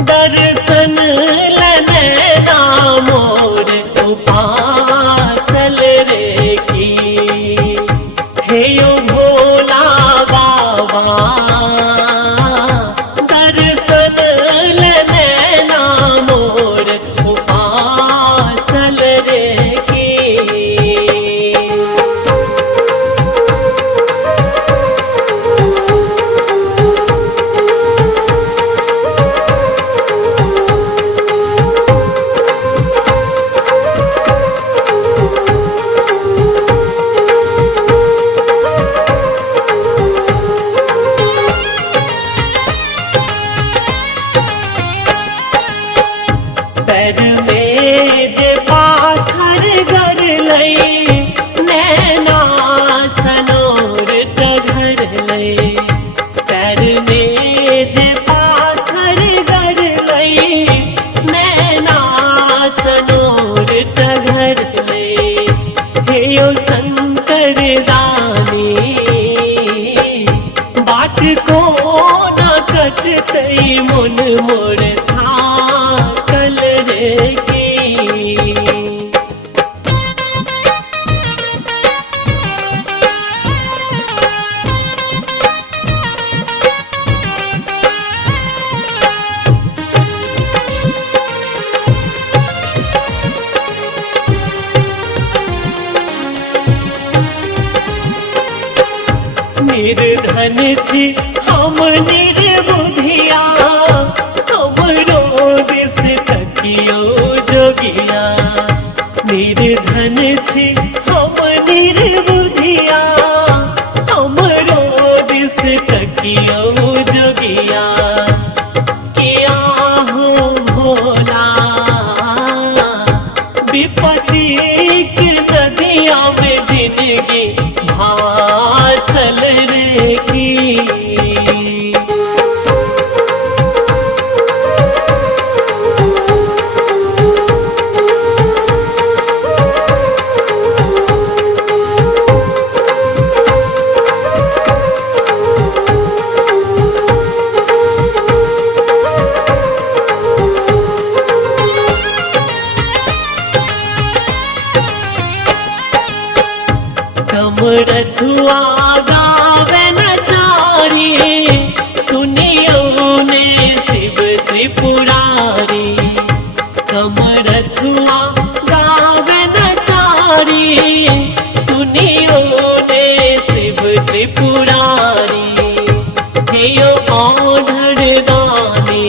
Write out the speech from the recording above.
दर्शन लनैना मोर उपासल रे की। हे यो भोला बाबा दर्शन लनैना मोर उपासल रे की। पैर में जे पाथर गड़लै नैना सनोर टघरलै। पैर में जे पाथर गड़लै नैना सनोर टघरलै। हे यो शंकर दानी बाट को न कटतै मन मोर थाकल रे की। निर्धन छी हम निर्बुधिया हमरो दिस तकियो जोगिया। निर्धन छी हम निर्बुधिया हमरो दिस तकियो जोगिया। किया हो भोला विपत्ति की नदिया में जिंदगी भासल रे की। समरथुआ गावे नचारी सुनियो ने शिव त्रिपुरारी। समरथुआ गावे नचारी सुनियो ने शिव त्रिपुरारी। हे यो औढ़ दानी